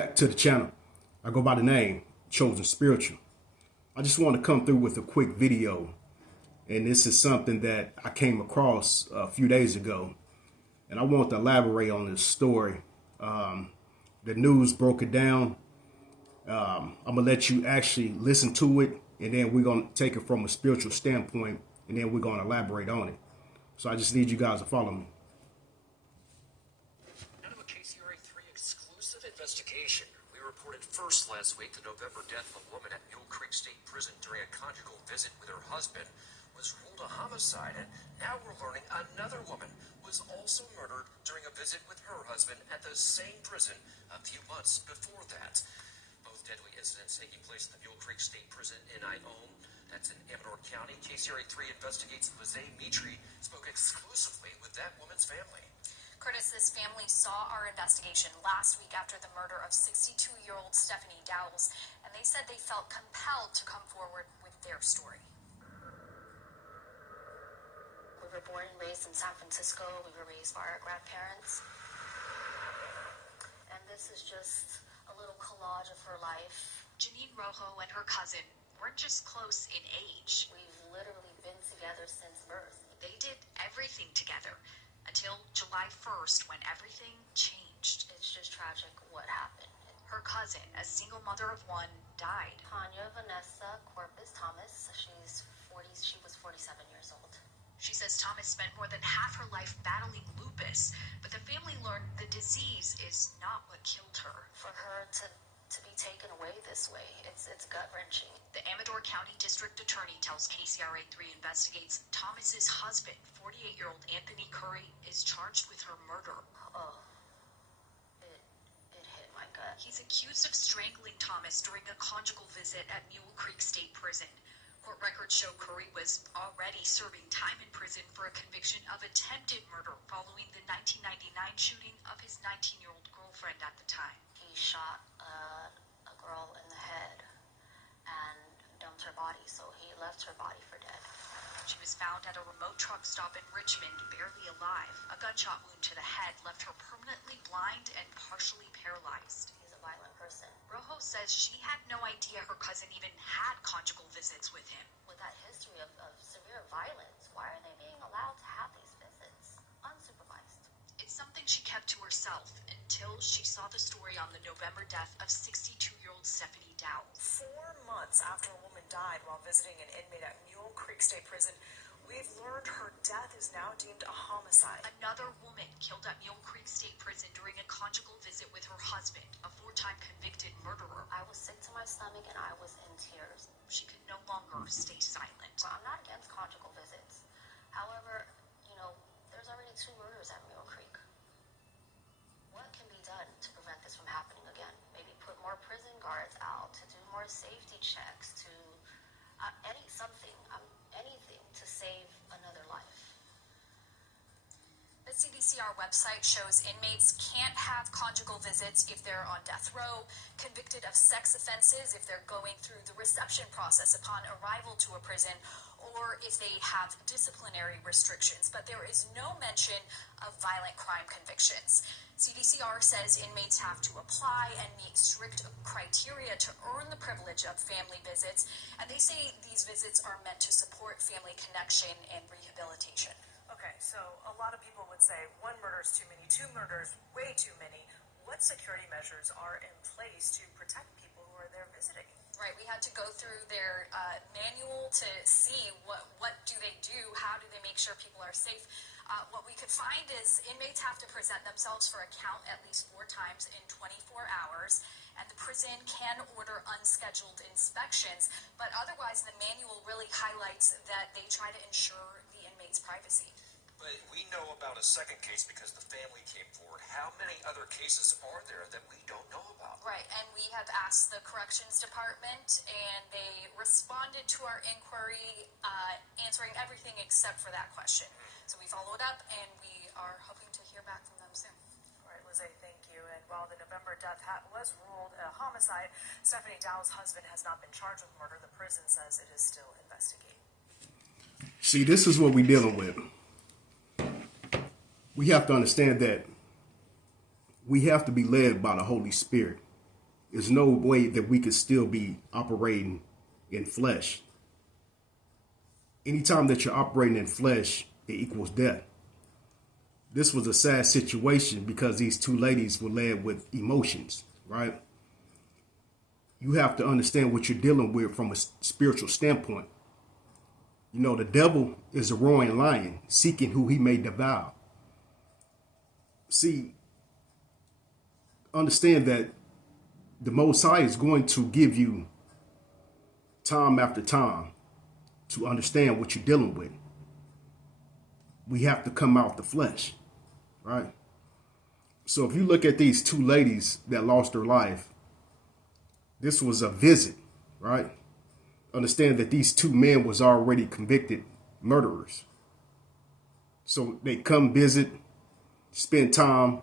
Back to the channel. I go by the name Chosen Spiritual. I just want to come through with a quick video, and this is something that I came across a few days ago, and I want to elaborate on this story. The news broke it down. I'm gonna let you actually listen to it, and then we're gonna take it from a spiritual standpoint, and then we're gonna elaborate on it. So I just need you guys to follow me. Out of a KCRA3 exclusive investigation, we reported first last week the November death of a woman at Mule Creek State Prison during a conjugal visit with her husband was ruled a homicide, and now we're learning another woman was also murdered during a visit with her husband at the same prison a few months before that. Both deadly incidents taking place in the Mule Creek State Prison in Ione, that's in Amador County. KCRA3 investigates Lizzie Mitri spoke exclusively with that woman's family. Curtis, this family saw our investigation last week after the murder of 62-year-old Stephanie Dowles, and they said they felt compelled to come forward with their story. We were born and raised in San Francisco. We were raised by our grandparents. And this is just a little collage of her life. Janine Rojo and her cousin weren't just close in age. We've literally been together since birth. They did everything together until July 1st when everything changed. It's just tragic what happened. Her cousin, a single mother of one, died. Tanya Vanessa Corpus Thomas, she was 47 years old. She says Thomas spent more than half her life battling lupus, but the family learned the disease is not what killed her. For her to be taken away this way, it's gut-wrenching. The Amador County District Attorney tells KCRA3 investigates Thomas's husband, 48-year-old Anthony Curry, is charged with her murder. Oh, it hit my gut. He's accused of strangling Thomas during a conjugal visit at Mule Creek State Prison. Court records show Curry was already serving time in prison for a conviction of attempted murder following the 1999 shooting of his 19-year-old girlfriend at the time. He shot a girl in the head and dumped her body, so he left her body for dead. She was found at a remote truck stop in Richmond, barely alive. A gunshot wound to the head left her permanently blind and partially paralyzed. He's a violent person. Rojo says she had no idea her cousin even had conjugal visits with him. With that history of severe violence, why are they being allowed to have these visits unsupervised? It's something she kept to herself until she saw the story on the November death of 62-year-old Stephanie Dowles. 4 months after a woman died while visiting an inmate at Mule Creek State Prison, we've learned her death is now deemed a homicide. Another woman killed at Mule Creek State Prison during a conjugal visit with her husband, a 4-time convicted murderer. I was sick to my stomach and I was in tears. She could no longer stay silent. I'm not against conjugal visits. However, there's already 2 murders at Mule Creek. What can be done to prevent this from happening again? Maybe put more prison guards out, to do more safety checks, to anything to save another life. The CDCR website shows inmates can't have conjugal visits if they're on death row, convicted of sex offenses if they're going through the reception process upon arrival to a prison, or if they have disciplinary restrictions. But there is no mention of violent crime convictions. CDCR says inmates have to apply and meet strict criteria to earn the privilege of family visits, and they say these visits are meant to support family connection and rehabilitation. Okay, so a lot of people would say 1 murder is too many, 2 murders, way too many. What security measures are in place to protect people who are there visiting? Right, we had to go through their manual to see what do they do, how do they make sure people are safe. What we could find is inmates have to present themselves for a count at least 4 times in 24 hours, and the prison can order unscheduled inspections, but otherwise the manual really highlights that they try to ensure the inmate's privacy. But we know about a second case because the family came forward. How many other cases are there that we don't know about? Right, and we have asked the Corrections Department, and they responded to our inquiry, answering everything except for that question. So we followed up, and we are hoping to hear back from them soon. All right, Lizzie, thank you. And while the November death was ruled a homicide, Stephanie Dowles' husband has not been charged with murder. The prison says it is still investigating. See, this is what we're dealing with. We have to understand that we have to be led by the Holy Spirit. there's no way that we could still be operating in flesh. Anytime that you're operating in flesh, it equals death. This was a sad situation because these two ladies were led with emotions, right? You have to understand what you're dealing with from a spiritual standpoint. You know, the devil is a roaring lion seeking who he may devour. See, understand that the Most High is going to give you time after time to understand what you're dealing with. We have to come out the flesh, right? So if you look at these two ladies that lost their life, this was a visit, right? Understand that these two men was already convicted murderers. So they come visit, spend time,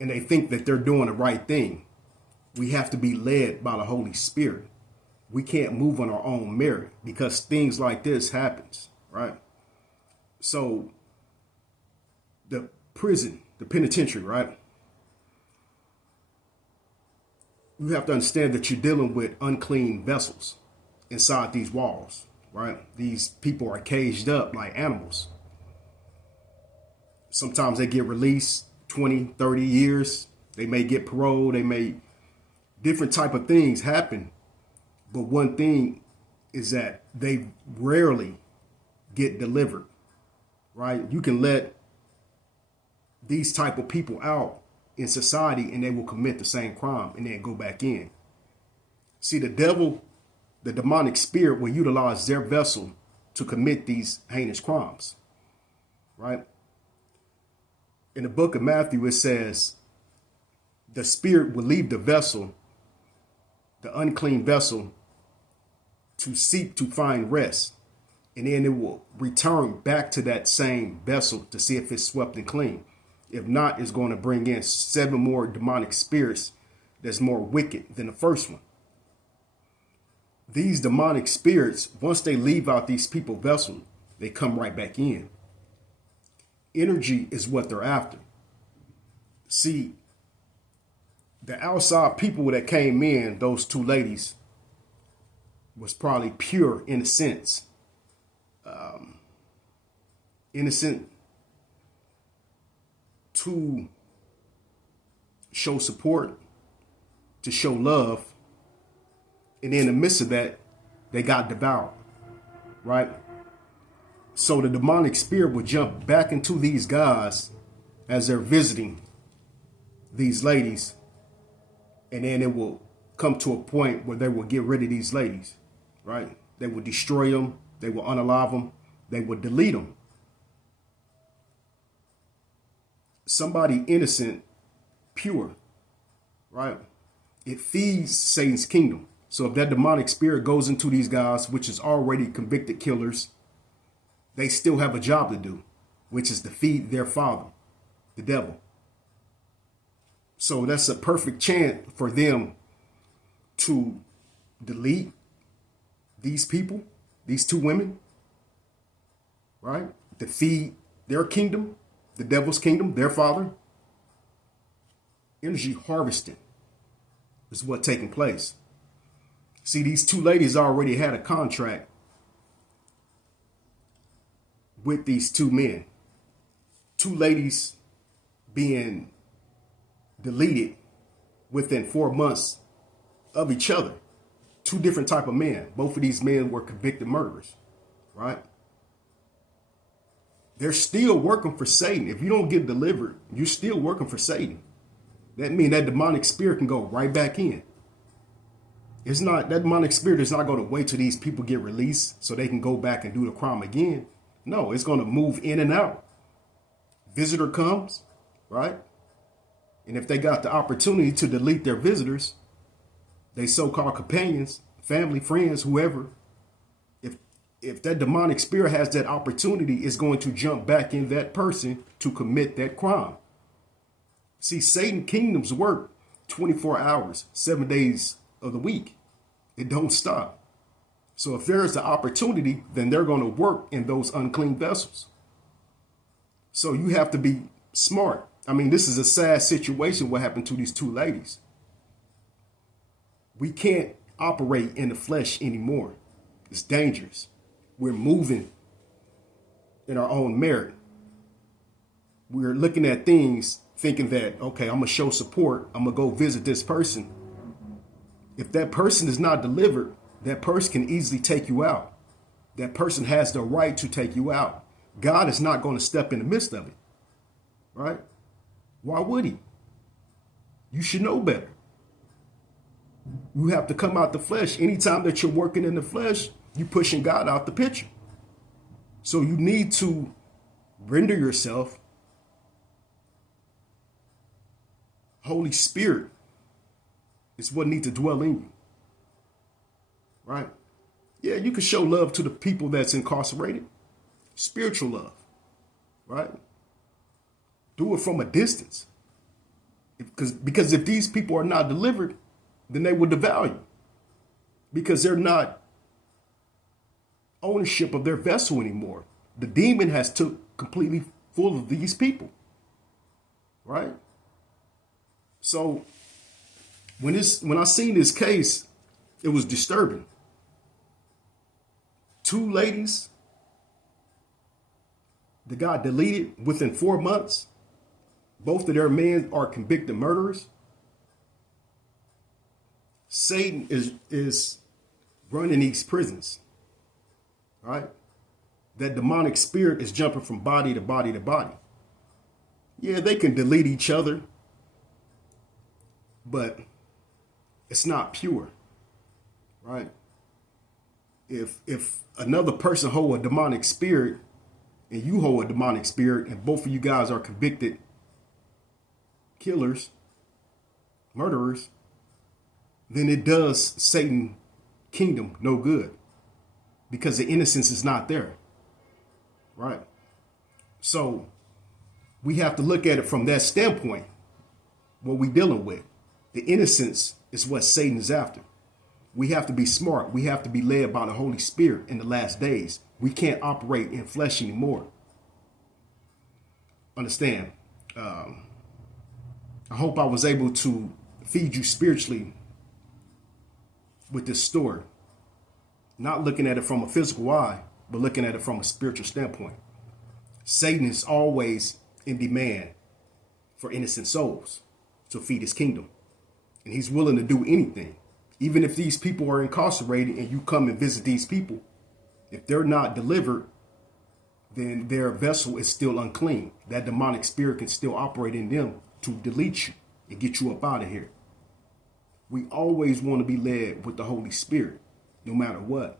and they think that they're doing the right thing. We have to be led by the Holy Spirit. We can't move on our own merit because things like this happens, right? So the prison, the penitentiary, right? You have to understand that you're dealing with unclean vessels inside these walls, right? These people are caged up like animals. Sometimes they get released 20, 30 years. They may get parole. They may, different type of things happen. But one thing is that they rarely get delivered, right? You can let these type of people out in society and they will commit the same crime and then go back in. See, the devil, the demonic spirit will utilize their vessel to commit these heinous crimes, right? In the book of Matthew, it says the spirit will leave the vessel, the unclean vessel, to seek to find rest. And then it will return back to that same vessel to see if it's swept and clean. If not, it's going to bring in 7 more demonic spirits that's more wicked than the first one. These demonic spirits, once they leave out these people's vessel, they come right back in. Energy is what they're after. See, the outside people that came in, those two ladies, was probably pure innocence. Innocent to show support, to show love. And in the midst of that, they got devoured, right? So the demonic spirit would jump back into these guys as they're visiting these ladies. And then it will come to a point where they will get rid of these ladies, right? They will destroy them. They will unalive them. They will delete them. Somebody innocent, pure, right? It feeds Satan's kingdom. So if that demonic spirit goes into these guys, which is already convicted killers, they still have a job to do, which is to feed their father, the devil. So that's a perfect chance for them to delete these people, these two women, right? To feed their kingdom, the devil's kingdom, their father. Energy harvesting is what's taking place. See, these two ladies already had a contract with these two men. Two ladies being deleted within 4 months of each other. Two different type of men. Both of these men were convicted murderers, right? They're still working for Satan. If you don't get delivered, you're still working for Satan. That means that demonic spirit can go right back in. It's not, that demonic spirit is not going to wait till these people get released so they can go back and do the crime again. No, it's going to move in and out. Visitor comes, right? And if they got the opportunity to delete their visitors, they so-called companions, family, friends, whoever, if that demonic spirit has that opportunity, it's going to jump back in that person to commit that crime. See, Satan kingdoms work 24 hours, 7 days of the week. It don't stop. So if there's the opportunity, then they're going to work in those unclean vessels. So you have to be smart. I mean, this is a sad situation what happened to these two ladies. We can't operate in the flesh anymore. It's dangerous. We're moving in our own merit. We're looking at things thinking that, okay, I'm going to show support. I'm going to go visit this person. If that person is not delivered, that person can easily take you out. That person has the right to take you out. God is not going to step in the midst of it. Right? Why would he? You should know better. You have to come out the flesh. Anytime that you're working in the flesh, you're pushing God out the picture. So you need to render yourself. Holy Spirit is what needs to dwell in you. Right? Yeah, you can show love to the people that's incarcerated. Spiritual love. Right? Do it from a distance. Because if these people are not delivered, then they will devour you. Because they're not ownership of their vessel anymore. The demon has took completely full of these people. Right? So when I seen this case, it was disturbing. 2 ladies that got deleted within 4 months. Both of their men are convicted murderers. Satan is running these prisons. Right? That demonic spirit is jumping from body to body to body. Yeah, they can delete each other, but it's not pure. Right? If another person hold a demonic spirit and you hold a demonic spirit and both of you guys are convicted killers, murderers, then it does Satan's kingdom no good because the innocence is not there. Right? So we have to look at it from that standpoint, what we're dealing with. The innocence is what Satan is after. We have to be smart. We have to be led by the Holy Spirit in the last days. We can't operate in flesh anymore. Understand? I hope I was able to feed you spiritually with this story. Not looking at it from a physical eye, but looking at it from a spiritual standpoint. Satan is always in demand for innocent souls to feed his kingdom. And he's willing to do anything. Even if these people are incarcerated and you come and visit these people, if they're not delivered, then their vessel is still unclean. That demonic spirit can still operate in them to delete you and get you up out of here. We always want to be led with the Holy Spirit, no matter what.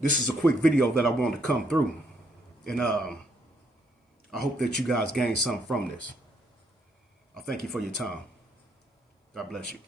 This is a quick video that I wanted to come through. And I hope that you guys gain something from this. I thank you for your time. God bless you.